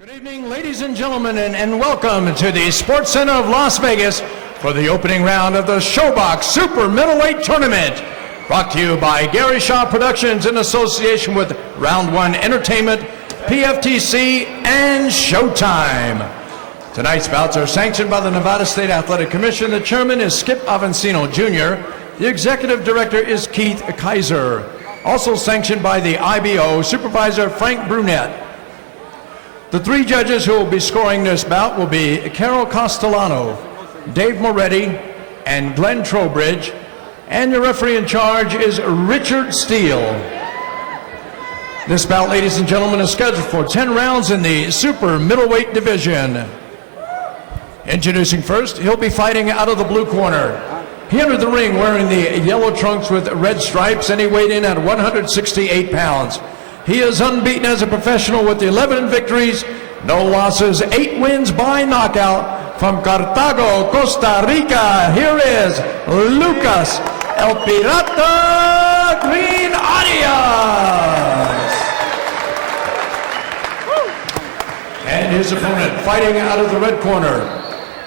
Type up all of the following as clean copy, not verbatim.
Good evening, ladies and gentlemen, and welcome to the Sports Center of Las Vegas for the opening round of the Showbox Super Middleweight Tournament. Brought to you by Gary Shaw Productions in association with Round One Entertainment, PFTC, and Showtime. Tonight's bouts are sanctioned by the Nevada State Athletic Commission. The chairman is Skip Avancino Jr. The executive director is Keith Kaiser. Also sanctioned by the IBO, Supervisor Frank Brunette. The three judges who will be scoring this bout will be Carol Castellano, Dave Moretti, and Glenn Trowbridge. And your referee in charge is Richard Steele. This bout, ladies and gentlemen, is scheduled for 10 rounds in the super middleweight division. Introducing first, he'll be fighting out of the blue corner. He entered the ring wearing the yellow trunks with red stripes, and he weighed in at 168 pounds. He is unbeaten as a professional with 11 victories, no losses, 8 wins by knockout. From Cartago, Costa Rica, here is Lucas El Pirata Green Arias. And his opponent fighting out of the red corner.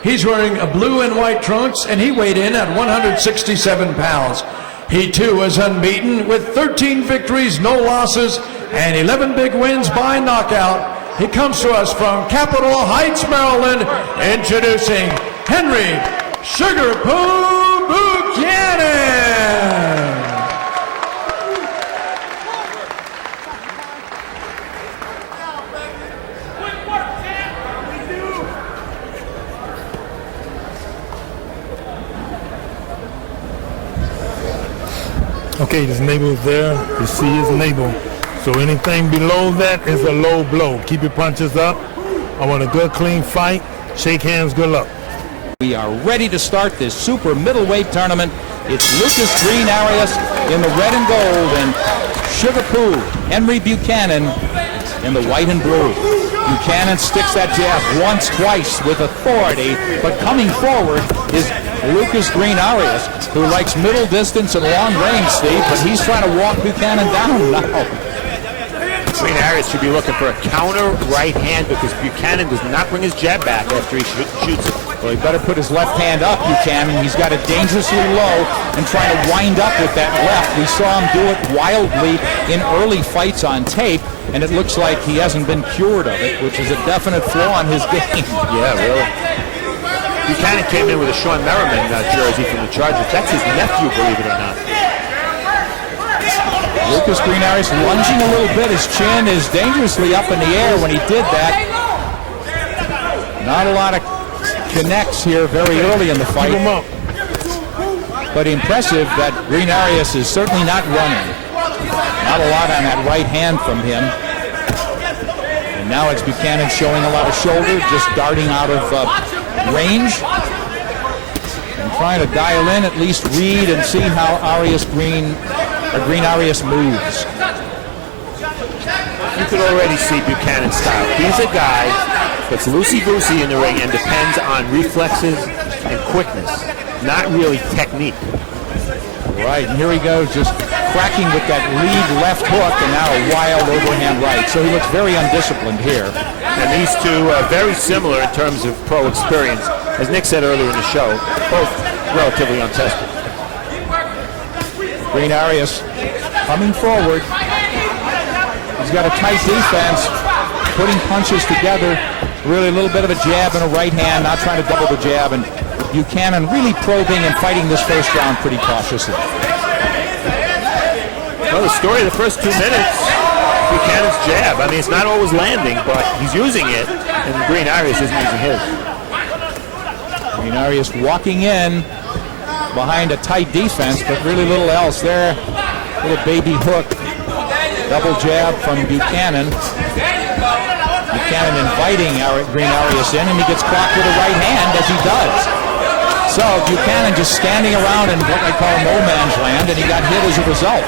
He's wearing a blue and white trunks, and he weighed in at 167 pounds. He too is unbeaten with 13 victories, no losses, and 11 big wins by knockout. He comes to us from Capitol Heights, Maryland, introducing Henry Sugar Poo Buchanan. Okay, his navel is there. You see his navel. So anything below that is a low blow. Keep your punches up. I want a good, clean fight. Shake hands. Good luck. We are ready to start this super middleweight tournament. It's Lucas Green Arias in the red and gold, and Sugar Poo Henry Buchanan in the white and blue. Buchanan sticks that jab once, twice with authority, but coming forward is Lucas Green Arias, who likes middle distance and long range, Steve, but he's trying to walk Buchanan down now. Green Arias should be looking for a counter right hand because Buchanan does not bring his jab back after he shoots it. Well, he better put his left hand up, Buchanan. He's got it dangerously low and trying to wind up with that left. We saw him do it wildly in early fights on tape, and it looks like he hasn't been cured of it, which is a definite flaw in his game. Yeah, really. Buchanan came in with a Sean Merriman jersey from the Chargers. That's his nephew, believe it or not. Lucas Green Arias lunging a little bit. His chin is dangerously up in the air when he did that. Not a lot of connects here very early in the fight. Keep him up. But impressive that Green Arias is certainly not running. Not a lot on that right hand from him. And now it's Buchanan showing a lot of shoulder, just darting out of range. And trying to dial in, at least read and see how Green Arias moves. You could already see Buchanan's style. He's a guy that's loosey-goosey in the ring and depends on reflexes and quickness, not really technique. Right, and here he goes, just cracking with that lead left hook and now a wild overhand right. So he looks very undisciplined here. And these two are very similar in terms of pro experience. As Nick said earlier in the show, both relatively untested. Green Arias coming forward. He's got a tight defense, putting punches together. Really a little bit of a jab and a right hand, not trying to double the jab. And Buchanan really probing and fighting this first round pretty cautiously. Well, the story of the first 2 minutes, Buchanan's jab. I mean, it's not always landing, but he's using it, and Green Arias isn't using his. Green Arias walking in behind a tight defense, but really little else there. Little baby hook, double jab from Buchanan. Buchanan inviting Green Arias in, and he gets caught with a right hand as he does. So Buchanan just standing around in what I call no man's land, and he got hit as a result.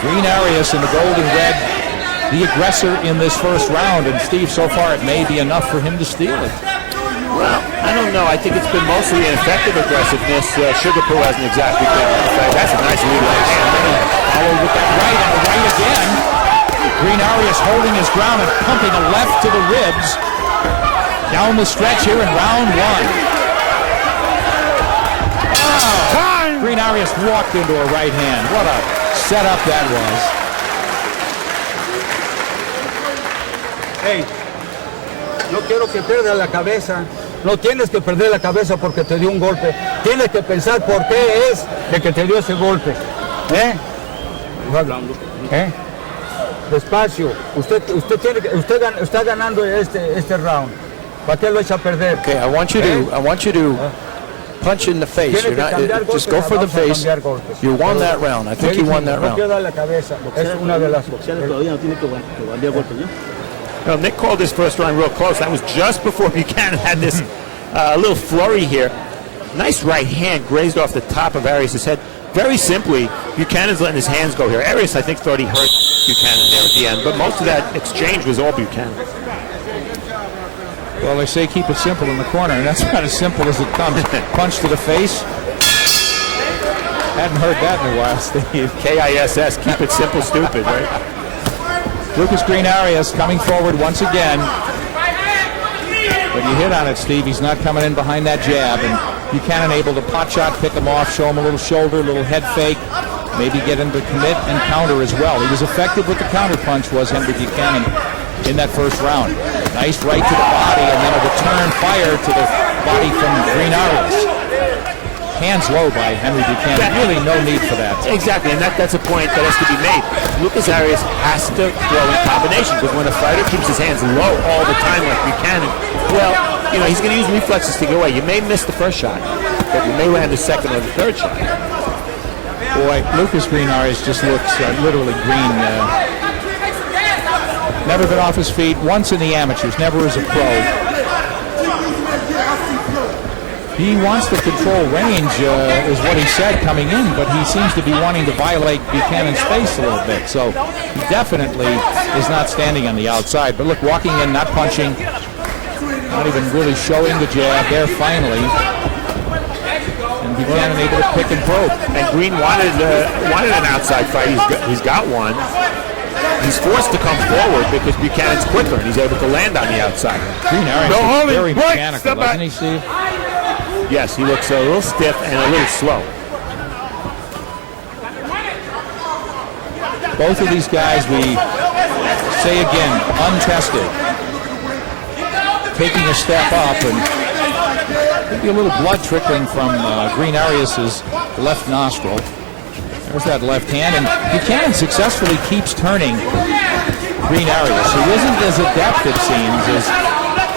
Green Arias in the gold and red, the aggressor in this first round, and Steve, so far it may be enough for him to steal it. Well, I don't know. I think it's been mostly ineffective aggressiveness. Sugar Poo hasn't exactly been. That's a nice lead right hand. Followed with that right and a right again. Green Arias holding his ground and pumping a left to the ribs. Down the stretch here in round one. Oh, Green Arias walked into a right hand. What a setup that was. Hey, no quiero que pierdas la cabeza. No tienes que perder la cabeza porque te dio un golpe. Tienes que pensar por qué es de que te dio ese golpe. Despacio. Usted está ganando este round. ¿Para qué lo echa a perder? Okay, I want you to punch in the face. You're not, just go for the face. You won that round. I think you won that round. Well, Nick called his first round real close. That was just before Buchanan had this little flurry here. Nice right hand grazed off the top of Arias' head. Very simply, Buchanan's letting his hands go here. Arias, I think, thought he hurt Buchanan there at the end, but most of that exchange was all Buchanan. Well, they say keep it simple in the corner, and that's about as simple as it comes. Punch to the face. Hadn't heard that in a while, Steve. KISS, keep it simple, stupid, right? Lucas Green Arias coming forward once again. But you hit on it, Steve. He's not coming in behind that jab, and Buchanan able to pot shot, pick him off, show him a little shoulder, a little head fake, maybe get him to commit and counter as well. He was effective with the counter punch, was Henry Buchanan, in that first round. Nice right to the body, and then a return fire to the body from Green Arias. Hands low by Henry Buchanan. Really no need for that. Exactly, and that's a point that has to be made. Lucas Arias has to throw in combination, because when a fighter keeps his hands low all the time like Buchanan, well, you know, he's going to use reflexes to get away. You may miss the first shot, but you may land the second or the third shot. Boy, Lucas Green Arias just looks literally green. Never been off his feet, once in the amateurs, never as a pro. He wants to control range, is what he said coming in, but he seems to be wanting to violate Buchanan's face a little bit. So he definitely is not standing on the outside. But look, walking in, not punching, not even really showing the jab there finally. And Buchanan able to pick and probe. And Green wanted an outside fight. He's got one. He's forced to come forward because Buchanan's quicker, and he's able to land on the outside. Green Arias is very mechanical, doesn't he, Steve? Yes, he looks a little stiff and a little slow. Both of these guys, we say again, untested. Taking a step up, and maybe a little blood trickling from Green Arias' left nostril. There's that left hand, and Buchanan successfully keeps turning Green Arias, who isn't as adept, it seems, as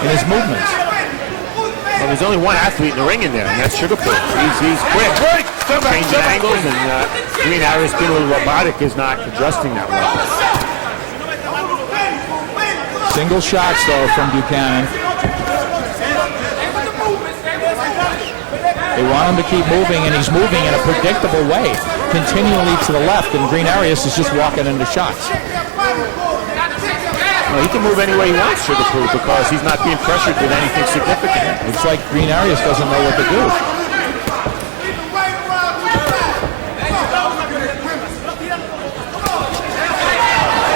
in his movements. Well, there's only one athlete in the ring in there, and that's Sugarfoot. He's quick, changing angles, and Green Arias, being a little robotic, is not adjusting that well. Single shots, though, from Buchanan. They want him to keep moving, and he's moving in a predictable way, continually to the left, and Green Arias is just walking into shots. Well, he can move any way he wants, Sugarfoot, because he's not being pressured with anything significant. It's like Green Arias doesn't know what to do.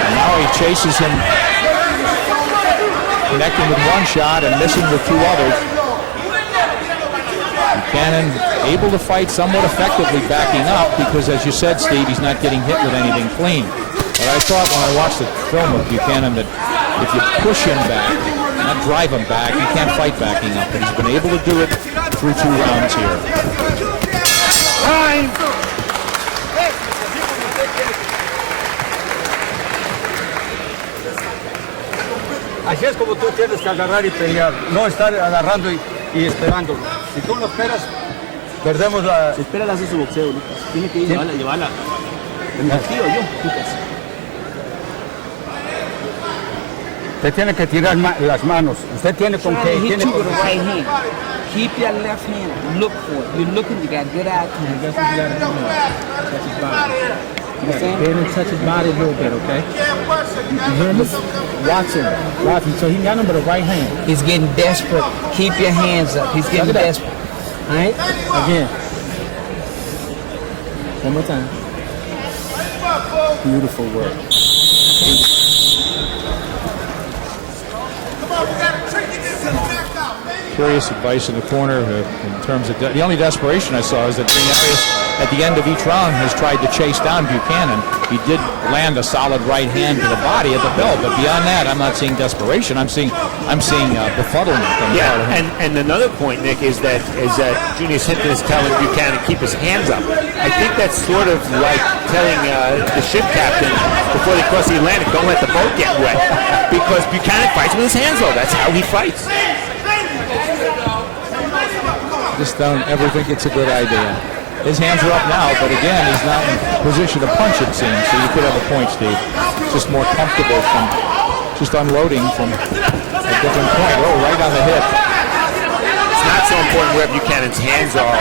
And now he chases him, connecting with one shot and missing with two others. Buchanan able to fight somewhat effectively backing up because, as you said, Steve, he's not getting hit with anything clean. But I thought when I watched the film of Buchanan that if you push him back, not drive him back, he can't fight backing up. But he's been able to do it through 2 rounds here. Time! Así es como tú tienes que agarrar y pelear, no estar agarrando y esperando. Si tú lo esperas, perdemos la... Si espera, hace su boxeo, Lucas. Tiene que ir llevarla. El boxeo, Lucas. Te tiene que tirar las manos. Usted tiene con qué. Hit you with the right hand. Keep your left hand. Look for it. You're looking. You got good eye contact. That's what you got to do now. Touch his body. You understand? Go ahead and touch his body a little bit, okay? You hear me? Watch him. Watch him. So he got him with a right hand. He's getting desperate. Keep your hands up. He's getting desperate. All right? Again. One more time. Beautiful work. curious advice in the corner in terms of the only desperation I saw is that Green Arias at the end of each round has tried to chase down Buchanan. He did land a solid right hand to the body at the bell, but beyond that, I'm not seeing desperation. I'm seeing befuddlement. Yeah, and another point, Nick, is that Junius Hinton is telling Buchanan to keep his hands up. I think that's sort of like telling the ship captain before they cross the Atlantic, don't let the boat get wet, because Buchanan fights with his hands low. That's how he fights. Just don't ever think it's a good idea. His hands are up now, but again, he's not in position to punch, it seems. So you could have a point, Steve. Just more comfortable from just unloading from a different point. Oh, right on the hip. It's not so important where Buchanan's hands are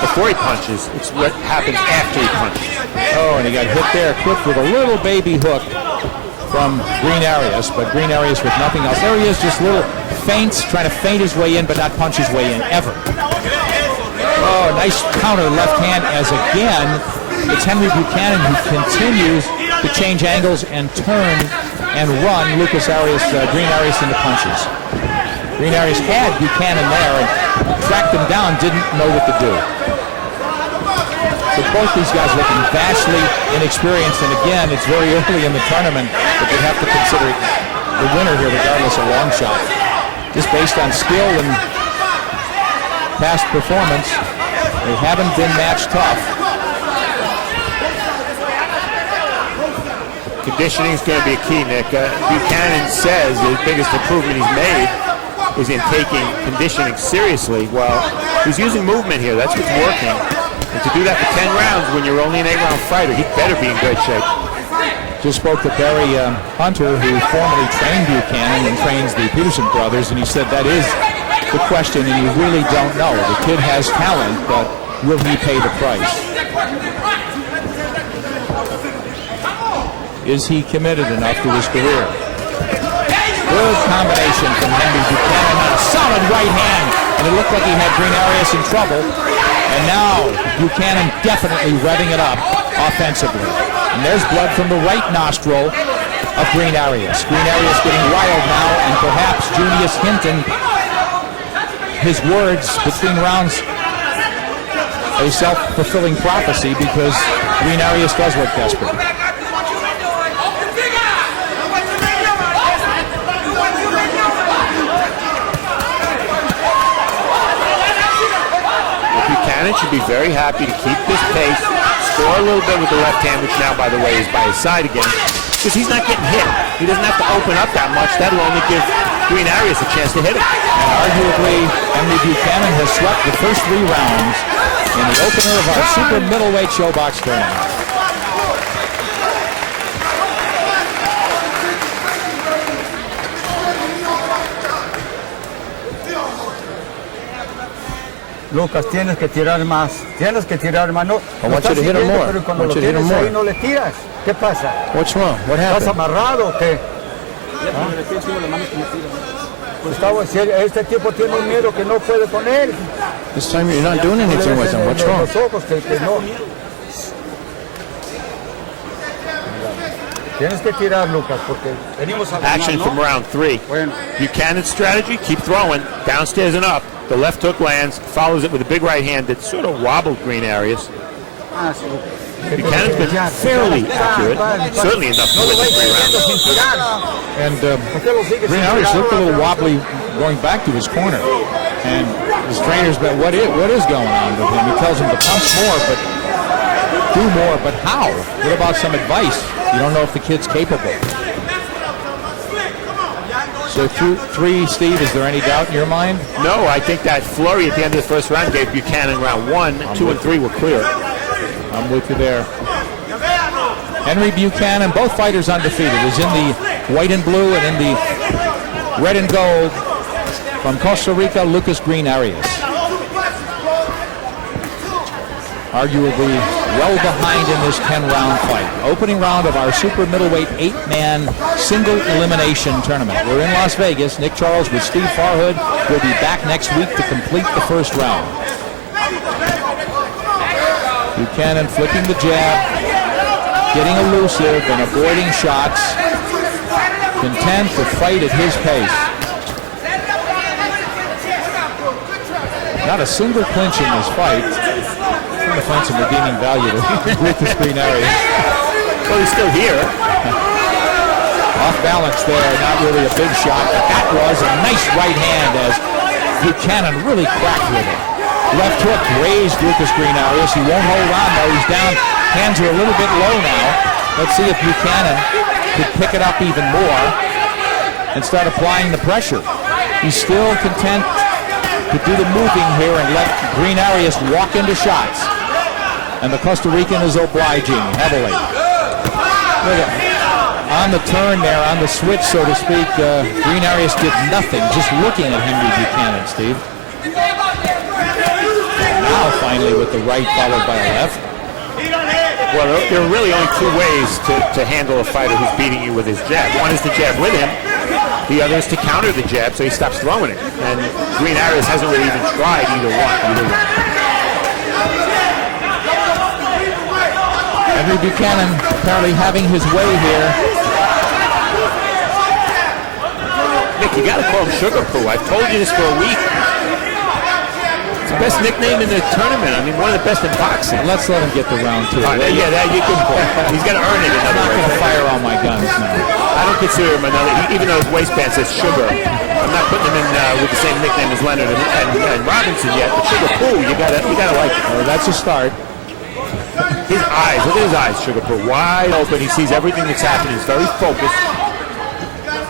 before he punches. It's what happens after he punches. Oh, and he got hit there quick with a little baby hook from Green Arias, but Green Arias with nothing else. There he is, just little feints, trying to feint his way in, but not punch his way in, ever. Oh, nice counter left hand, as again, it's Henry Buchanan who continues to change angles and turn and run Green Arias into punches. Green Arias had Buchanan there and tracked him down, didn't know what to do. So both these guys looking vastly inexperienced, and again, it's very early in the tournament, but they have to consider the winner here regardless of long shot. Just based on skill and past performance, they haven't been match tough. Conditioning is going to be a key, Nick. Buchanan says the biggest improvement he's made is in taking conditioning seriously. Well, he's using movement here. That's what's working. And to do that for 10 rounds when you're only an 8-round fighter, he better be in great shape. Just spoke to Barry Hunter, who formerly trained Buchanan and trains the Peterson brothers, and he said that is the question, and you really don't know. The kid has talent, but will he pay the price? Is he committed enough to his career? Good combination from Henry Buchanan. A solid right hand, and it looked like he had Green Arias in trouble. And now Buchanan definitely revving it up offensively. And there's blood from the right nostril of Green Arias. Green Arias getting wild now, and perhaps Junius Hinton, his words between rounds, a self-fulfilling prophecy, because Green Arias does look desperate. Buchanan should be very happy to keep this pace, score a little bit with the left hand, which now, by the way, is by his side again, because he's not getting hit. He doesn't have to open up that much. That'll only give Green Arias a chance to hit him. And arguably, Henry Buchanan has swept the first 3 rounds in the opener of our super middleweight showbox tournament. Lucas, tienes que tirar más. Tienes que tirar más. No, I want you to hit him more. Pero I cuando want lo you to hit him tienes ahí more. no le tiras. ¿Qué pasa? What's wrong? What ¿Estás happened? amarrado o qué? Gustavo, si este tipo tiene un miedo que no puede con él. This time you're not doing anything with him. What's wrong? Los ojos que no. Tienes que tirar, Lucas, porque venimos a ganar, Action ¿no? from round 3. Bueno. Buchanan's strategy, keep throwing, downstairs and up. The left hook lands, follows it with a big right hand that sort of wobbled Green Arias. Buchanan's been fairly accurate, certainly enough to win the 3 rounds. And Green Arias looked a little wobbly going back to his corner. And his trainer's bet, what is going on with him? He tells him to punch more, but do more, but how? What about some advice? You don't know if the kid's capable. So 3, Steve, is there any doubt in your mind? No, I think that flurry at the end of the first round gave Buchanan round 1. 2 and 3 were clear. I'm with you there. Henry Buchanan, both fighters undefeated, is in the white and blue, and in the red and gold from Costa Rica, Lucas Green Arias. Arguably well behind in this 10-round fight. Opening round of our super middleweight 8-man single elimination tournament. We're in Las Vegas. Nick Charles with Steve Farhood will be back next week to complete the first round. Buchanan flicking the jab, getting elusive and avoiding shots, content to fight at his pace. Not a single clinch in this fight. Trying to find some redeeming value with this Green Arias. Well, he's still here. Off balance there, not really a big shot, but that was a nice right hand as Buchanan really cracked with it. Left hook raised Lucas Green Arias. He won't hold on though. He's down. Hands are a little bit low now. Let's see if Buchanan could pick it up even more and start applying the pressure. He's still content to do the moving here and let Green Arias walk into shots. And the Costa Rican is obliging heavily. Look at, on the turn there, on the switch, so to speak, Green Arias did nothing, just looking at Henry Buchanan, Steve. Now finally with the right followed by a left. Well, there are really only two ways to handle a fighter who's beating you with his jab. One is to jab with him. The other is to counter the jab so he stops throwing it. And Green Arias hasn't really even tried either one. Henry Buchanan apparently having his way here. Nick, you got to call him Sugar Poo. I've told you this for a week. It's the best nickname in the tournament. I mean, one of the best in boxing. Let's let him get the round two. Yeah, that you can call. He's got to earn it. I'm not going to fire all my guns now. I don't consider him another, even though his waistband says Sugar. I'm not putting him in with the same nickname as Leonard and Robinson yet. But Sugar Poo, you gotta like it. Well, that's a start. His eyes, look at his eyes, Sugar Poo, wide open. He sees everything that's happening. He's very focused.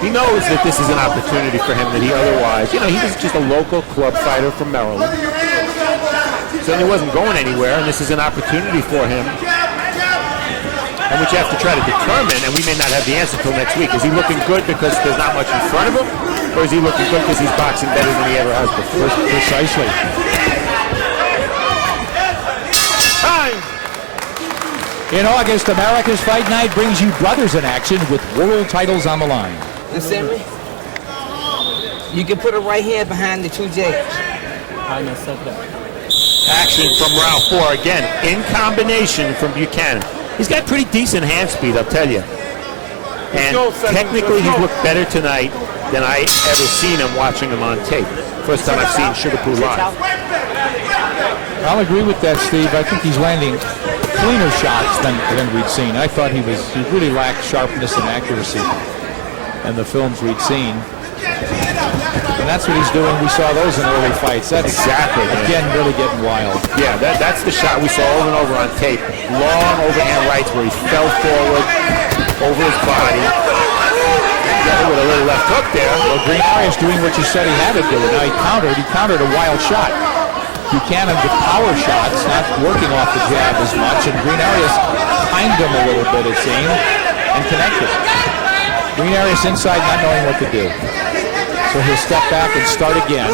He knows that this is an opportunity for him that he otherwise, he was just a local club fighter from Maryland. So he wasn't going anywhere, and this is an opportunity for him. And which you have to try to determine, and we may not have the answer until next week. Is he looking good because there's not much in front of him? Or is he looking good because he's boxing better than he ever has before? Precisely. Time! In August, America's Fight Night brings you brothers in action with world titles on the line. Listen, you can put a right hand behind the two J's. Action from round 4 again, in combination from Buchanan. He's got pretty decent hand speed, I'll tell you. And technically, he's looked better tonight than I ever seen him watching him on tape. First time I've seen Sugar Poo live. I'll agree with that, Steve. I think he's landing cleaner shots than we'd seen. I thought he really lacked sharpness and accuracy in the films we'd seen. And that's what he's doing. We saw those in early fights. That's exactly, again, really getting wild. Yeah, that's the shot we saw over and over on tape. Long overhand rights where he fell forward over his body. Got it with a little left hook there. Well, Green Arias doing what you said he had to do. Now he countered a wild shot. Buchanan with power shots, not working off the jab as much, and Green Arias timed him a little bit, it seemed, and connected. Green Arias inside, not knowing what to do. So he'll step back and start again.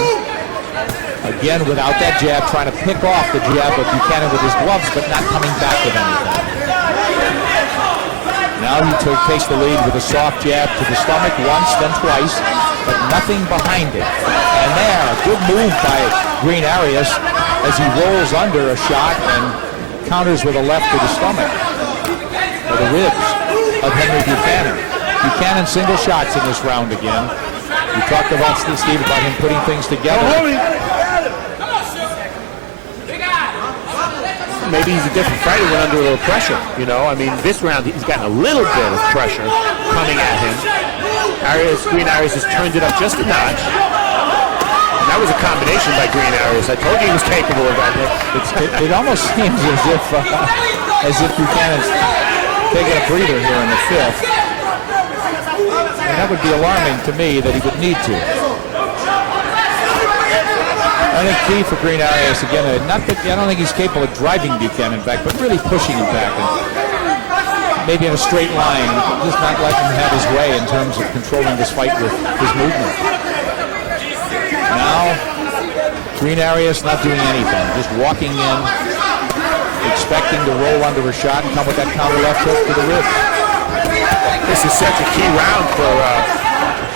Again, without that jab, trying to pick off the jab of Buchanan with his gloves, but not coming back with anything. Now he takes the lead with a soft jab to the stomach once, then twice, but nothing behind it. And there, a good move by Green Arias as he rolls under a shot and counters with a left to the stomach, or the ribs of Henry Buchanan. Buchanan single shots in this round again. We talked about Steve about him putting things together. Maybe he's a different fighter when under a little pressure. I mean, this round he's gotten a little bit of pressure coming at him. Green Arias has turned it up just a notch. And that was a combination by Green Arias. I told you he was capable of that. It almost seems as if Buchanan's taking a breather here in the fifth. And that would be alarming to me that he would need to. I think key for Green Arias, again, not that I don't think he's capable of driving Buchanan back, but really pushing him back. And maybe in a straight line, just not letting him have his way in terms of controlling this fight with his movement. Now, Green Arias not doing anything, just walking in, expecting to roll under a shot and come with that counter left hook to the ribs. This is such a key round for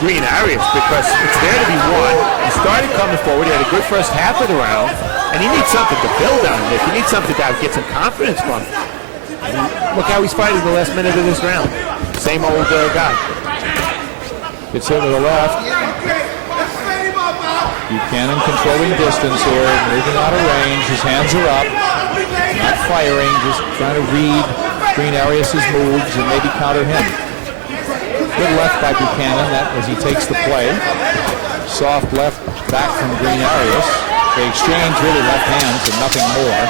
Green Arias because it's there to be won. He started coming forward. He had a good first half of the round, and he needs something to build on, Nick. He needs something to get some confidence from. And look how he's fighting the last minute of this round. Same old guy. Gets hit to the left. Buchanan controlling distance here, moving out of range. His hands are up, not firing, just trying to read Green Arias' moves and maybe counter him. Good left by Buchanan, that as he takes the play. Soft left back from Green Arias. They exchange really left hands and nothing more.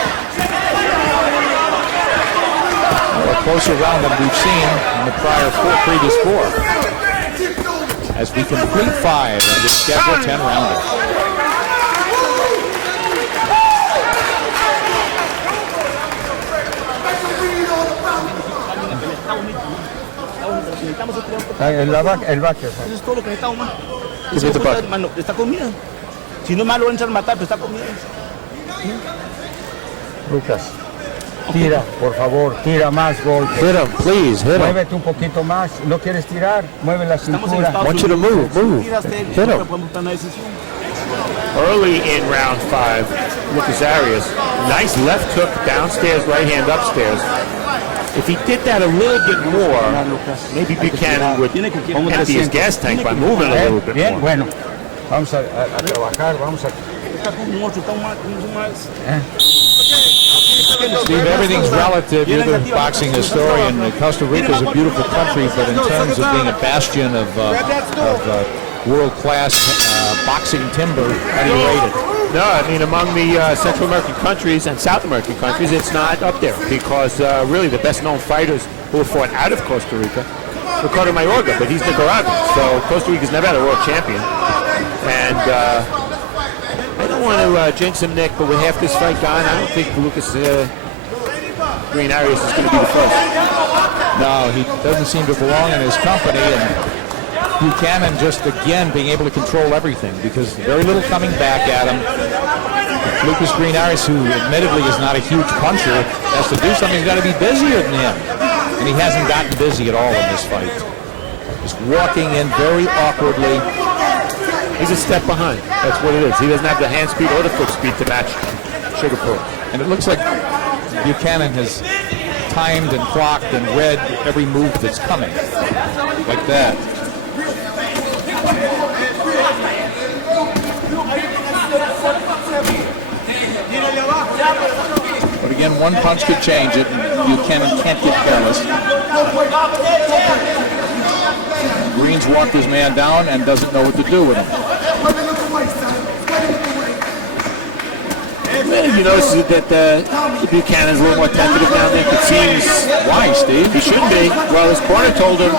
A closer round than we've seen in the previous four. As we complete 5 of this scheduled 10-rounder. El baque. Eso es todo lo que necesitamos más. Is it the bucket? Mano, está comida. Si no más lo entran a matar, pero está comida. Lucas, tira, por favor, tira más golpes. Hit him, please, hit him. Muévete un poquito más. ¿No quieres tirar? Mueve la cintura. I want you to move. Hit him. Early in round 5, Lucas Arias, nice left hook downstairs, right hand upstairs. If he did that a little bit more, maybe Buchanan would empty his gas tank by moving a little bit Bien, more. bueno. Vamos a trabajar, vamos a... Steve, everything's relative. You're the boxing historian. Costa Rica is a beautiful country, but in terms of being a bastion of world-class boxing timber, how do you rate it? No, I mean, among the Central American countries and South American countries, it's not up there because really the best-known fighters who have fought out of Costa Rica, Ricardo Mayorga, but he's Nicaraguan, so Costa Rica's never had a world champion. And I don't want to jinx him, Nick, but with half this fight gone, I don't think Lucas Green Arias is going to be the first. No, he doesn't seem to belong in his company, and Buchanan just again being able to control everything because very little coming back at him. Lucas Green Arias, who admittedly is not a huge puncher, has to do something. He's got to be busier than him, and he hasn't gotten busy at all in this fight. Just walking in very awkwardly. He's a step behind. That's what it is. He doesn't have the hand speed or the foot speed to match Sugarpool. And it looks like Buchanan has timed and clocked and read every move that's coming. Like that. But again, one punch could change it, and Buchanan can't get careless. Green's walked his man down and doesn't know what to do with him. You notice that Buchanan's a little more tentative now, Nick. It seems. Why, Steve? He should be. Well, his corner told him,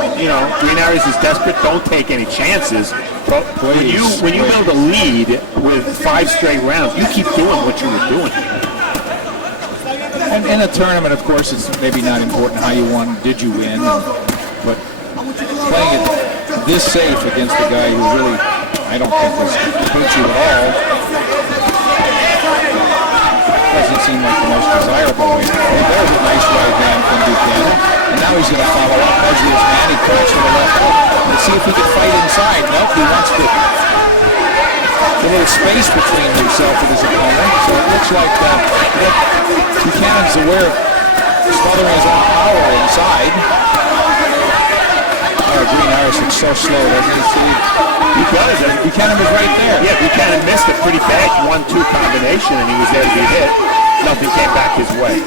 Green Arias is desperate. Don't take any chances. But when you build a lead with 5 straight rounds, you keep doing what you were doing. And in a tournament, of course, it's maybe not important how you won, did you win, but playing it this safe against a guy who really, I don't think beats you at all, doesn't seem like the most desirable way. There's a nice right hand from Buchanan, and now he's going to follow up. Edgy his man, he cracks to the left hook. Let's see if he can fight inside. Nope, he wants to get a little space between himself and his opponent, so it looks like Buchanan's aware of smothering his own power inside. Green Arias is so slow, doesn't he, Steve? Buchanan was right there. Yeah, Buchanan missed a pretty bad 1-2 combination, and he was there to be hit. Nothing came back his way.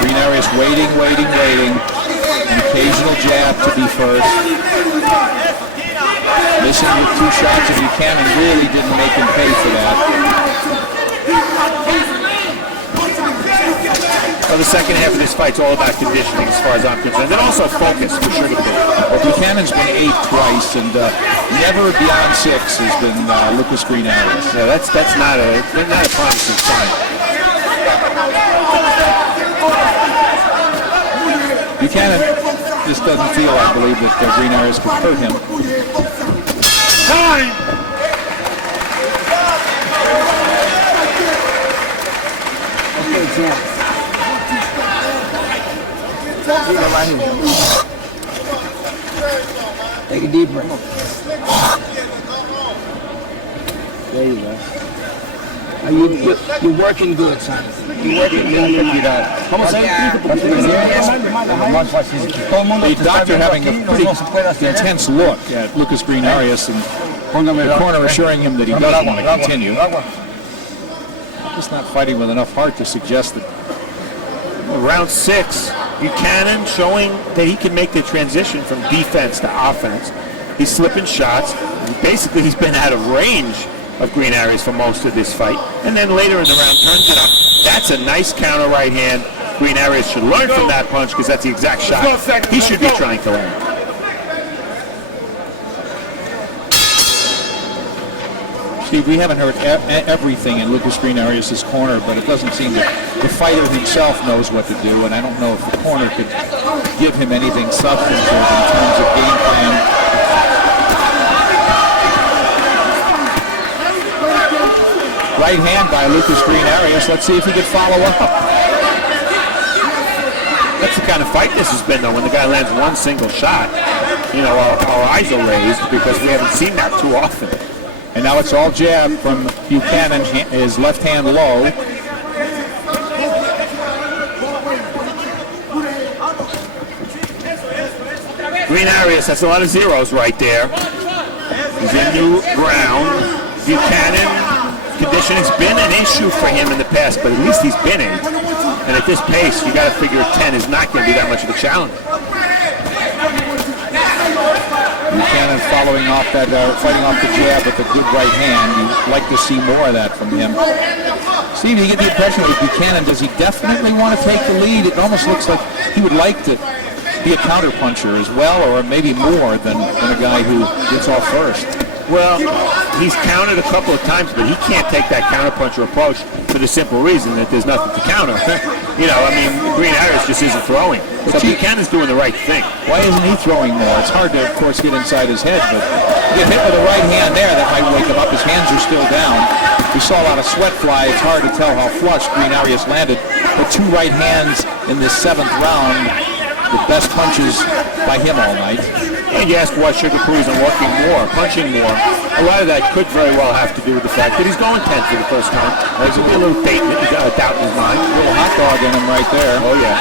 Green Arias waiting. An occasional jab to be first. Missing with 2 shots of Buchanan really didn't make him pay for that. Well, the second half of this fight's all about conditioning as far as I'm concerned, and also focus for Sugarpool. Well, Buchanan's been 8 twice, and never beyond 6 has been Lucas Green Arias. No, that's not a promising sign. Buchanan just doesn't feel, I believe, that Green Arias could hurt him. Time! Okay, Jim. Take a deep breath. There you go. You're working good, son. You're working good. The doctor having a pretty intense look at Lucas Green Arias, and The corner assuring him that he doesn't want to continue. Just not fighting with enough heart to suggest that. Round 6, Buchanan showing that he can make the transition from defense to offense. He's slipping shots. Basically, he's been out of range of Green Arias for most of this fight. And then later in the round, turns it up. That's a nice counter right hand. Green Arias should learn from that punch because that's the exact shot he should be trying to learn. Steve, we haven't heard everything in Lucas Green Arias' corner, but it doesn't seem that the fighter himself knows what to do, and I don't know if the corner could give him anything substantive in terms of game plan. Right hand by Lucas Green Arias. Let's see if he could follow up. That's the kind of fight this has been, though, when the guy lands one single shot. You know, our eyes are raised because we haven't seen that too often. And now it's all jab from Buchanan, his left hand low. Green Arias, that's a lot of zeros right there. He's in new ground. Buchanan, conditioning's been an issue for him in the past, but at least he's been in. And at this pace, you got to figure 10 is not going to be that much of a challenge. Buchanan following off that, fighting off the jab with a good right hand. You'd like to see more of that from him. Steve, you get the impression with Buchanan, does he definitely want to take the lead? It almost looks like he would like to be a counterpuncher as well, or maybe more than a guy who gets off first. Well, he's countered a couple of times, but he can't take that counterpuncher approach for the simple reason that there's nothing to counter. You know, I mean, Green Arias just isn't throwing. So Buchanan's doing the right thing. Why isn't he throwing more? It's hard to, of course, get inside his head, but get hit with a right hand there, that might wake him up. His hands are still down. We saw a lot of sweat fly. It's hard to tell how flush Green Arias landed. But 2 right hands in this 7th round, the best punches by him all night. And you ask why Sugar Poo isn't working more, punching more. A lot of that could very well have to do with the fact that he's going 10 for the first time. There's a little doubt in his mind. A little hot dog in him right there. Oh, yeah.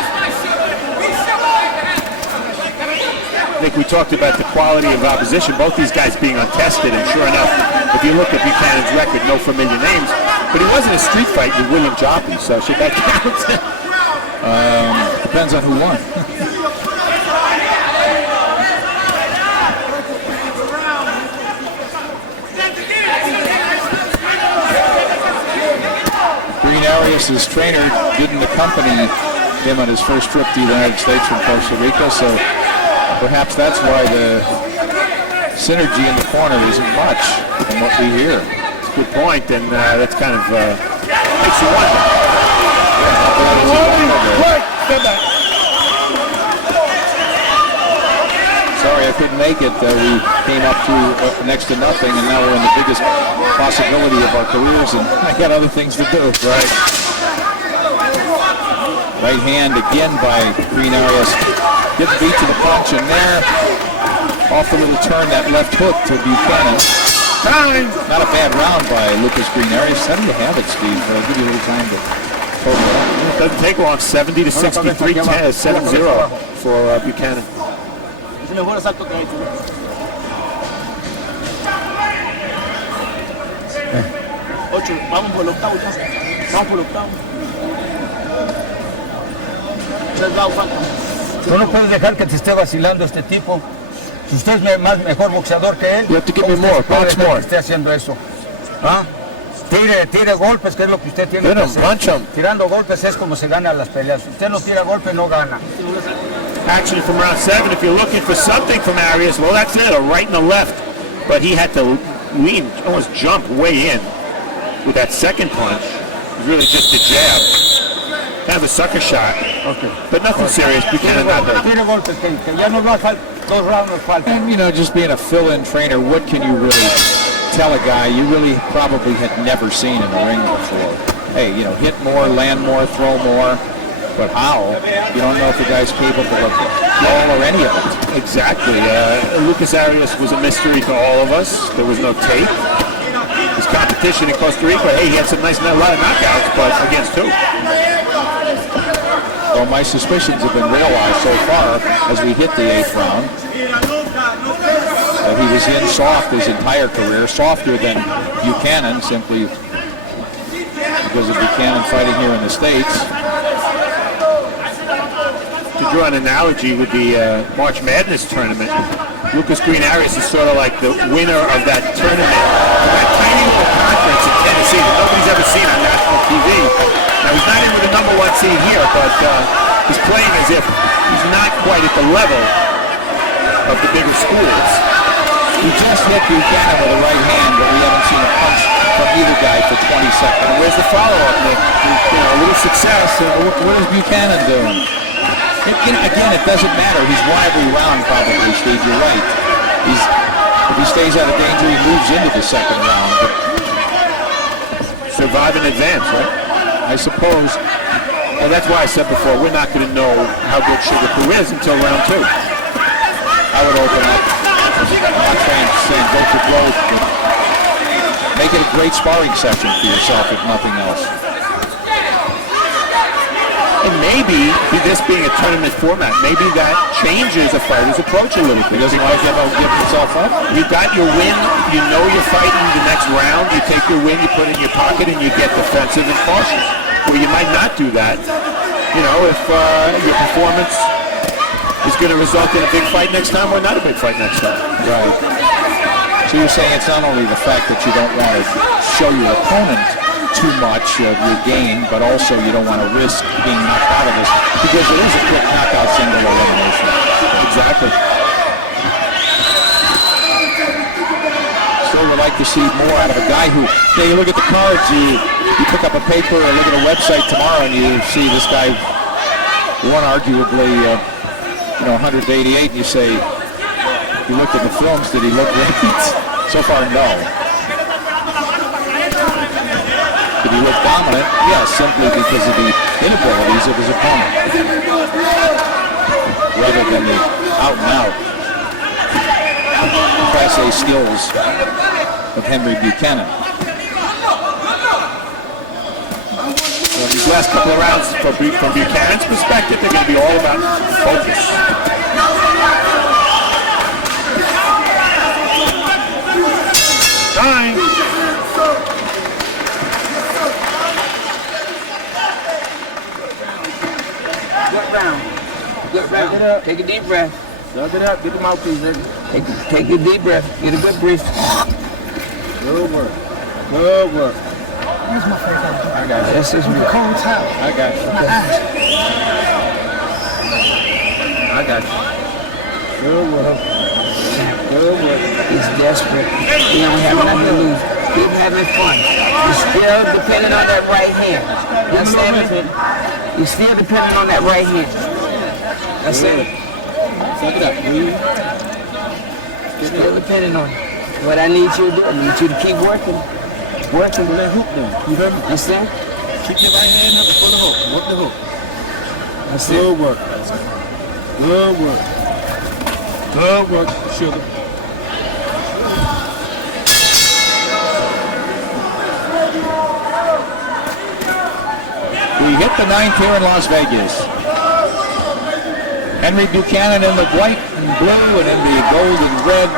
I think we talked about the quality of opposition, both these guys being untested, and sure enough, if you look at Buchanan's record, no familiar names, but he was in a street fight with William Joppy, so should that count? Depends on who won. Green Arias' trainer didn't accompany him on his first trip to the United States from Costa Rica, so perhaps that's why the synergy in the corner isn't much from what we hear. It's a good point, and that's kind of makes you wonder. Sorry I couldn't make it. We came up to next to nothing, and now we're in the biggest possibility of our careers, and I got other things to do. Right. Right hand again by Green Arias. Getting beat to the punch, and there, off the little turn, that left hook to Buchanan. Not a bad round by Lucas Green Arias. How do you have it, Steve? I'll give you a little time to total it. It doesn't take long. 70 to 63, 7-0 for Buchanan. Vamos por el octavo, vamos por el octavo. 3 rounds faltan. Tú no puedes dejar que te esté vacilando este tipo. Si usted es mejor boxeador que él, You have to give me more, punch more. esté haciendo eso. ¿Ah? Tire golpes, que es lo que usted tiene que hacer. Punch him. Tirando golpes es como se gana las peleas. Si usted no tira golpes, no gana. Action from round 7. If you're looking for something from Arias, well, that's it, a right and a left. But he had to lean, almost jump way in with that second punch. It was really just a jab. Kind of a sucker shot. Okay. But nothing serious. Buchanan not hurt. Tire golpes, que ya no va a faltar. 2 rounds nos faltan. And, you know, just being a fill-in trainer, what can you really tell a guy you really probably had never seen in the ring before? Hey, you know, hit more, land more, throw more. But how? You don't know if the guy's capable of all or any of it. Exactly. Lucas Arias was a mystery to all of us. There was no tape. His competition in Costa Rica, hey, he had some nice, a lot of knockouts, but against who? Well, my suspicions have been realized so far as we hit the 8th round. that he was in soft his entire career, softer than Buchanan, simply because of Buchanan fighting here in the States. To draw an analogy with the March Madness tournament, Lucas Green Arias is sort of like the winner of that tournament, that tiny little conference in Tennessee that nobody's ever seen on national TV. Now, he's not in with the number 1 seed here, but he's playing as if he's not quite at the level of the bigger schools. He just hit Buchanan with the right hand, but we haven't seen a punch from either guy for 20 seconds. And where's the follow-up, Nick? You know, a little success. What is Buchanan doing? Again, it doesn't matter. He's won every round, probably, Steve. You're right. If he stays out of danger, he moves into the second round. But survive and advance, right? I suppose. And that's why I said before, we're not going to know how good Sugar Poo is until round 2. I would open up. I'm not saying go for blows, but make it a great sparring session for yourself, if nothing else. And maybe, this being a tournament format, maybe that changes a fighter's approach a little bit. He doesn't want to give himself up. You got your win, you know you're fighting the next round, you take your win, you put it in your pocket, and you get defensive and cautious. Well, you might not do that, you know, if your performance is going to result in a big fight next time or not a big fight next time. Right. So you're saying it's not only the fact that you don't want to show your opponent too much of your game, but also you don't want to risk being knocked out of this, because it is a quick knockout single elimination. Exactly. Still would like to see more out of a guy who, you look at the cards, you pick up a paper or look at a website tomorrow and you see this guy won arguably 188, and you say, you looked at the films, did he look great? So far, no. Did he look dominant? Yes, simply because of the inabilities of his opponent, rather than the out-and-out Class A skills of Henry Buchanan. Well, these last couple of rounds, from Buchanan's perspective, they're going to be all about focus. Time. Good round. Take a deep breath. Suck it up. Get the mouthpiece, baby. Take a deep breath. Get a good breath. Good work. Good work. Where's my face? I got it. This is me. Cold towel. I got you. My eyes. I got you. Good work. Good work. He's desperate. He don't have nothing to lose. Keep having fun. You're still depending on that right hand. That's it. You're still depending on that right hand. That's it. Suck it up. Still depending on it. What I need you to do, I need you to keep working. Working with that hook now. You heard me? Understand? Keep your right hand up before the hook. Work the hook. That's Good it. work. Good work. Good work, Sugar. We hit the 9th here in Las Vegas. Henry Buchanan in the white and blue, and in the gold and red,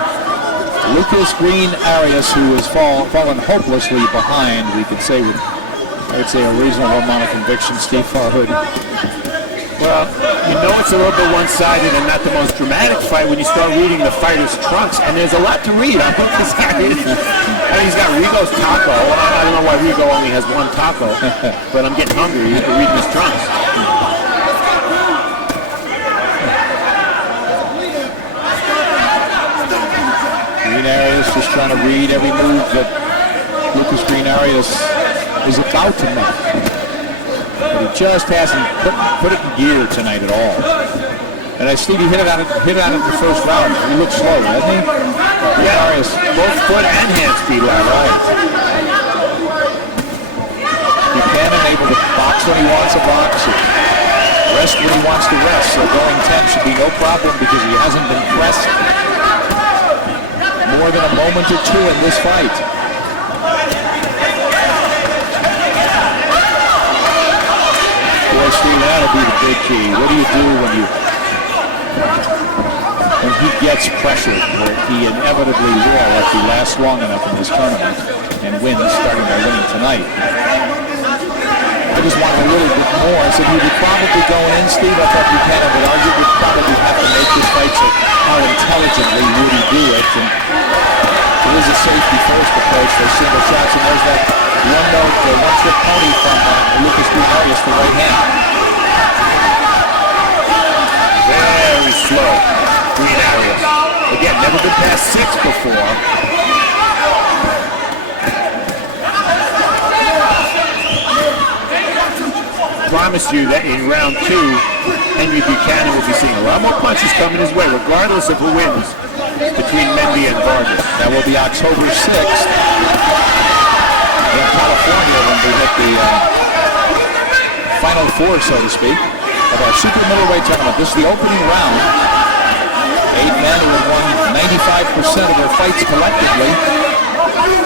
Lucas Green Arias, who has fallen hopelessly behind. We could say, I would say, a reasonable amount of conviction. Steve Farhood. Well, you know it's a little bit one-sided and not the most dramatic fight when you start reading the fighter's trunks, and there's a lot to read on what this guy is. I mean, he's got Rigo's taco. I don't know why Rigo only has one taco, but I'm getting hungry. You can read his trunks. Green Arias just trying to read every move that Lucas Green Arias is about to make. But he just hasn't put it in gear tonight at all. And Stevie hit it out of the first round. He looked slow, hasn't he? Yeah, Arias, both foot and hand speed left. Right. Buchanan able to box when he wants to box, rest when he wants to rest. So going 10 should be no problem because he hasn't been pressed more than a moment or two in this fight. Boy, Steve, that'll be the big key. What do you do when when he gets pressured, he inevitably will if he lasts long enough in this tournament and wins, starting by winning tonight. I just want a little bit more. I said he would probably go in, Steve. I thought Buchanan would argue we'd probably have to make this fight, so how intelligently would he do it? And it is a safety first approach. Those single shots, and there's that one-trick pony from Lucas Arias, the right hand. Very slow. Green Arias. Again, never been past 6 before. Promise you that in round 2, Henry Buchanan will be seeing a lot more punches coming his way, regardless of who wins between Mendy and Vargas. That will be October 6th in California when we hit the Final Four, so to speak, of our super middleweight tournament. This is the opening round. 8 men who have won 95% of their fights collectively.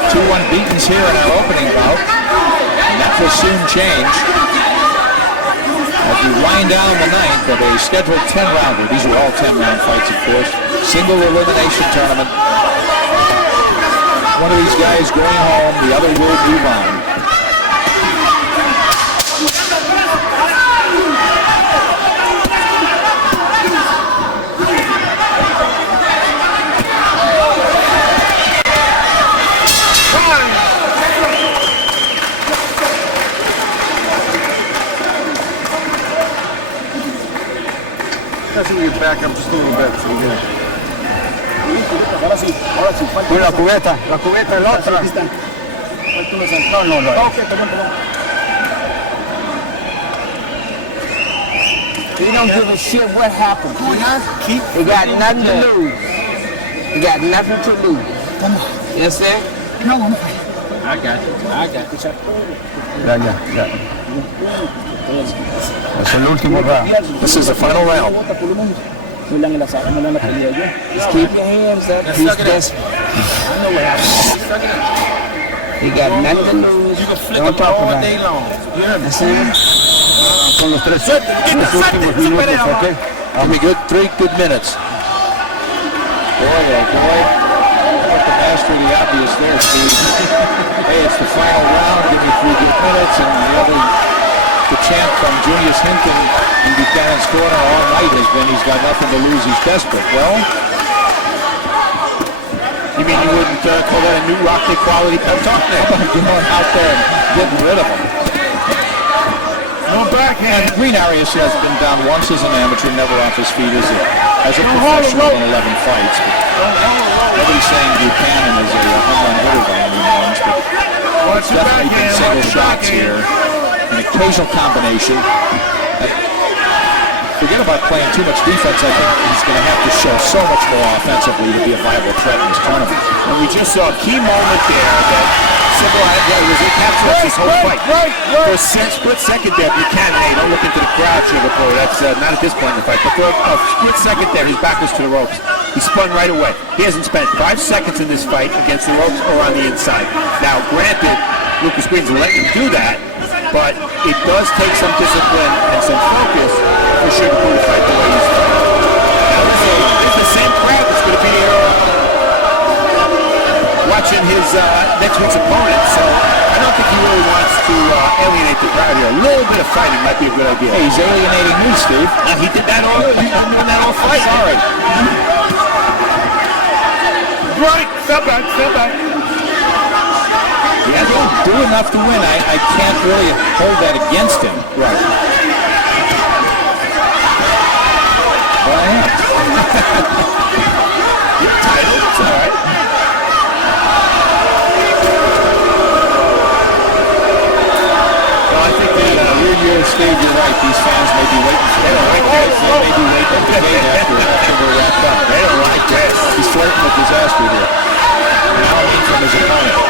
2 unbeatens here in our opening bout, and that will soon change as we wind down the 9th of a scheduled 10-rounder. These are all 10-round fights, of course. Single elimination tournament. One of these guys going home, the other will move on. Back up just a little bit. La cubeta, el otro. No. Okay, perdón. They don't give a shit what happened. They got nothing to lose. They got nothing to lose. Yes, sir? I got you. Ya. Es el último round. This is the final round. Just keep your hands up. He's desperate. He got nothing to lose. Don't talk about it. That's it. Con los tres últimos minutos, ¿ok? Give me 3 good minutes. Boy. What the master of the obvious there, Steve. Hey, it's the final round. Give me 3 good minutes, and the chant from Junius Hinton in Buchanan's corner all night has been he's got nothing to lose, he's desperate. Well, You mean you wouldn't call that a new Rocky quality pep talk there? going out there and getting rid of him. No backhand. Green Arias has been down once as an amateur, never off his feet as a professional in 11 fights. But nobody's saying Buchanan is a home run hitter by any means, but it's definitely been single shots here. An occasional combination. Forget about playing too much defense. I think he's going to have to show so much more offensively to be a viable threat in this tournament. And we just saw a key moment there that was it captured this whole fight. For a split second there, Buchanan, hey, don't look into the crowd, Sugarpo. That's not at this point in the fight. But for a split second there, his back was to the ropes. He spun right away. He hasn't spent 5 seconds in this fight against the ropes or on the inside. Now, granted, Lucas Green's letting him do that, but it does take some discipline and some focus for Sugarpo to fight the way he's fighting. Now, this is the same crowd that's going to be here watching his next week's opponent, so I don't think he really wants to alienate the crowd here. A little bit of fighting might be a good idea. Hey, he's alienating me, Steve. He did that all. He's been doing that all fight. Sorry. Right, step back. He hasn't do enough to win. I can't really hold that against him. Right. But I am. You're entitled. It's all right. Well, I think that rear Steve, you're right. These fans may be waiting for him. They may be waiting for the game after we're wrapped up. They don't like this. He's flirting with disaster here. Now I mean from his opponent.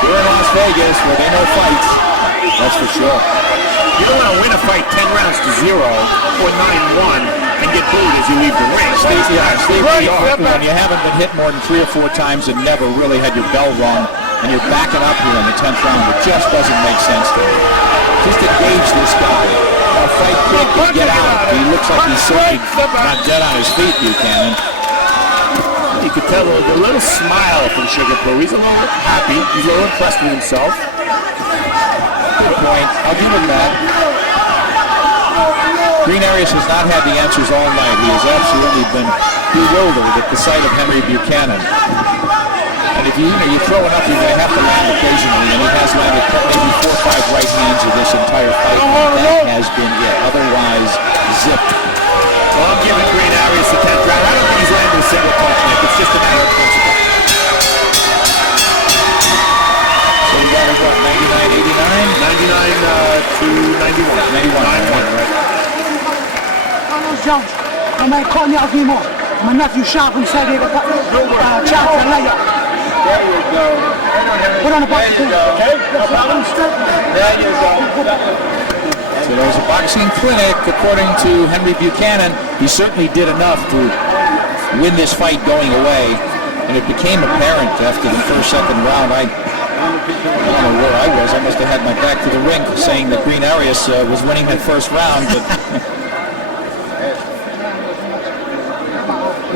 Here in Las Vegas, where they know fights, that's for sure. You don't want to win a fight 10 rounds to 0 or 9-1 and get booed as you leave the ring. Steve, when you haven't been hit more than 3 or 4 times and never really had your bell rung, and you're backing up here in the 10th round, it just doesn't make sense to me. Just to gauge this guy. fight kid can get out. He looks like he's certainly not dead on his feet, Buchanan. You could tell a little smile from Sugar Poo. He's a little happy. He's a little impressed with himself. Good point. I'll give him that. Green Arias has not had the answers all night. He has absolutely been bewildered at the sight of Henry Buchanan. And if you throw enough, you're going to have to land occasionally. And he has landed maybe 4 or 5 right hands in this entire fight. And that has been it. Otherwise, zipped. Well, I'm giving Green Arias the 10th round. I don't think he's landed a single punch, Nick. It's just a matter of principle. So we got what, 99-89? 99 to 91. 91, right? Jones, I'm going to call me out anymore. My nephew shot from Saturday to chop the leg up. There you go. Put on the box. There you go. Okay, no problem. There you go. So there's a boxing clinic, according to Henry Buchanan. He certainly did enough to win this fight going away. And it became apparent after the first, second round. I don't know where I was. I must have had my back to the ring saying that Green Arias was winning that first round. But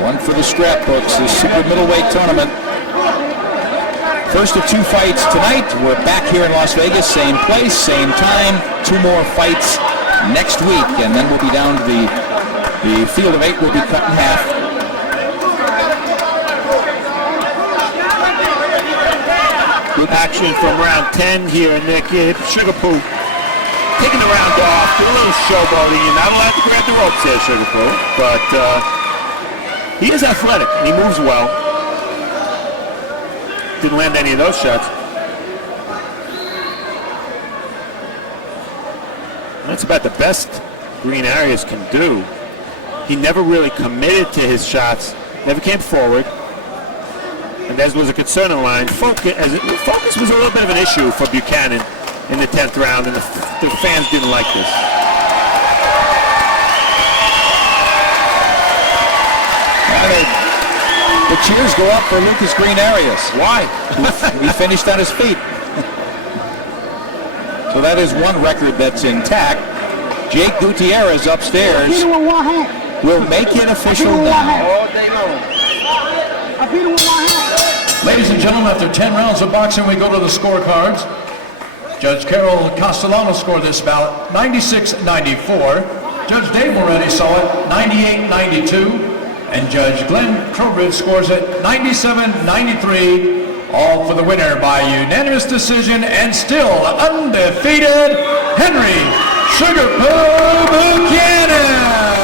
one for the scrapbooks, the super middleweight tournament. First of 2 fights tonight. We're back here in Las Vegas, same place, same time. 2 more fights next week, and then we'll be down to the field of 8 will be cut in half. Good action from round 10 here, Nick. Sugar Poo taking the round off, do a little showboating. You're not allowed to grab the ropes there, Sugar Poo, but he is athletic, and he moves well. Didn't land any of those shots. And that's about the best Green Arias can do. He never really committed to his shots, never came forward. And as was a concern in line, focus was a little bit of an issue for Buchanan in the 10th round, and the fans didn't like this. The cheers go up for Lucas Green Arias. Why? He finished on his feet. So that is one record that's intact. Jake Gutierrez upstairs will make it official now. Ladies and gentlemen, after 10 rounds of boxing, we go to the scorecards. Judge Carol Castellano scored this bout 96-94. Judge Dave Moretti saw it 98-92. And Judge Glenn Crowbridge scores it 97-93. All for the winner by unanimous decision and still undefeated, Henry Sugar Poo Buchanan.